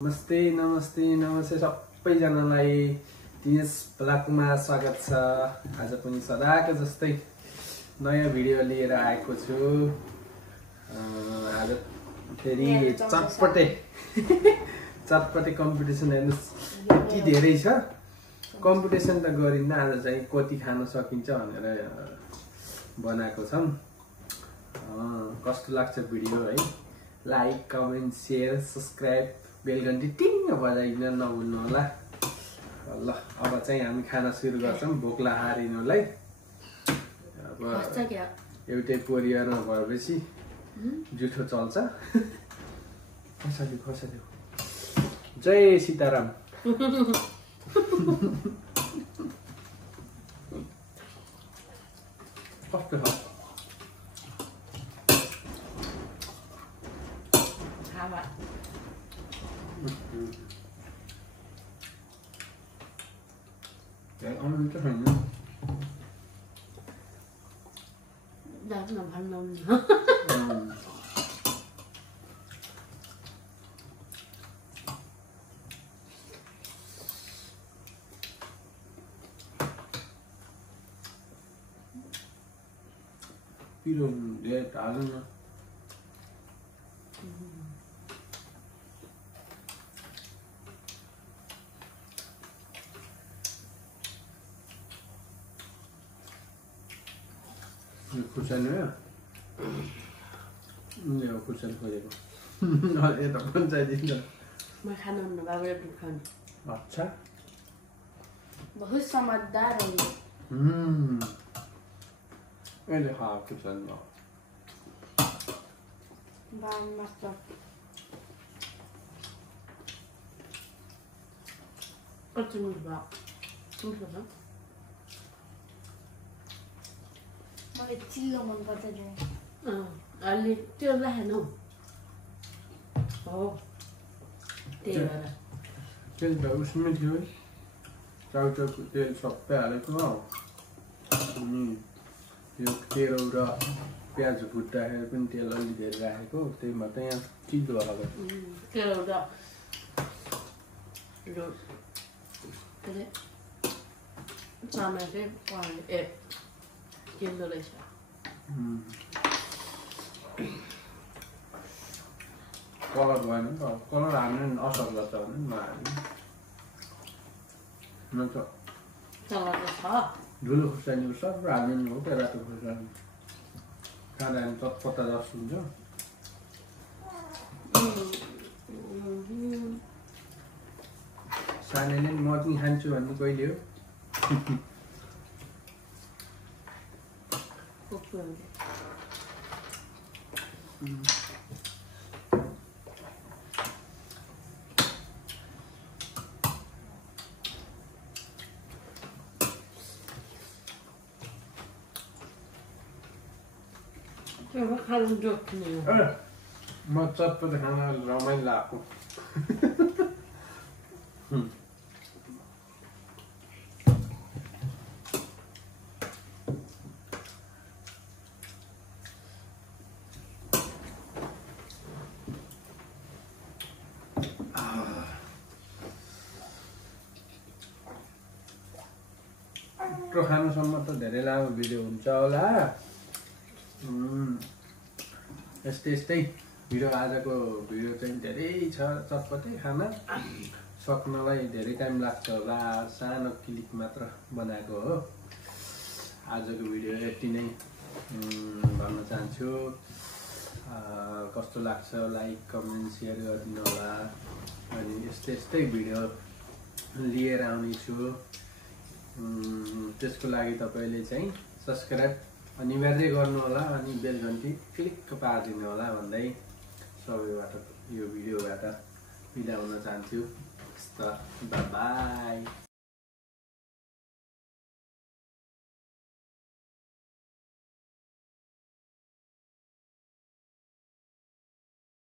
नमस्ते नमस्ते नमस्ते सबैजनालाई दिनेश ब्लगमा स्वागत छ। आज पनि सदाको जस्तै नयाँ भिडियो लिएर आएको छु। आज फेरि चटपटे कम्पिटिसन हेर्नुस् यति धेरै छ। कम्पिटिसन त गरिन्न, आज चाहिँ कति खान सकिन्छ भनेर बनाएको छौं। कस्तो लाग्छ भिडियो है? लाइक कमेन्ट सेयर सब्स्क्राइब बेल घन्टी टिङ्ग बजाइदिन नभुल्नु होला। ल अब चाहिँ हामी खाना सुरु गर्छौं भोक लाहारिनुलाई। अब एउटै परिवारमा भएपछि जुठो चल्छ। खसाल्यो जय सीताराम। कस्तो छ? 나도 발 나오냐? 필요 내 다른 खुर्सानीमा खुर्सानी खोजेको यता पञ्चायत मैं खाना नहीं बाबा दुकान। अच्छा बहुत समझदार है ये। अहिले खा खुर्सानी बाल मस्त। कच्ची मिर्च बा मलाई चिल्लो मन पर्छ नि। अलि त्यो लानु हो त्यही भएर तेल त उसमै थियो है। चाउचाउको तेल सबै हालेको अनि यो केराउ र प्याज भुट्दाखेरि पनि तेल अलि धेरै राखेको, त्यही मात्रै यहाँ चिल्लो हालेको। केराउ र चाना चाहिँ चिल्लो रहेछ। कलर भएन नि त, कलर हाल्नु नि असर गर्छ भने नत्र चला त छ धुलो खुर्सानी सब हाल्नु नि हो। त्यो रातो खुर्सानी खाँदा चटपटा रस हुन्छ। सानैले म पनि खान्छु भन्नु कहिले हो? म चटपट खाना रमाइलो लाग्यो। खानुसम्म त धेरै लामो भिडियो हुन्छ होला। यस्तै भिडियो आजको भिडियो चाहिँ धेरै छ। चटपटै खाना सक्नलाई धेरै टाइम लाग्छ होला। सानो क्लिप मात्र बनाएको हो। आजको भिडियो यति नै भन्न चाहन्छु। कस्तो लाग्छ लाइक कमेन्ट सेयर गरिदिनु होला। अनि यस्तै भिडियो लिएर आउनेछु। त्यसको लागि तपाईले चाहिँ सब्स्क्राइब अनिवार्य गर्नु होला अनि बेल घन्टी क्लिक पारिदिनु होला भन्दै सबैबाट यो भिडियोबाट बिदा हुन चाहन्छु। Bye bye.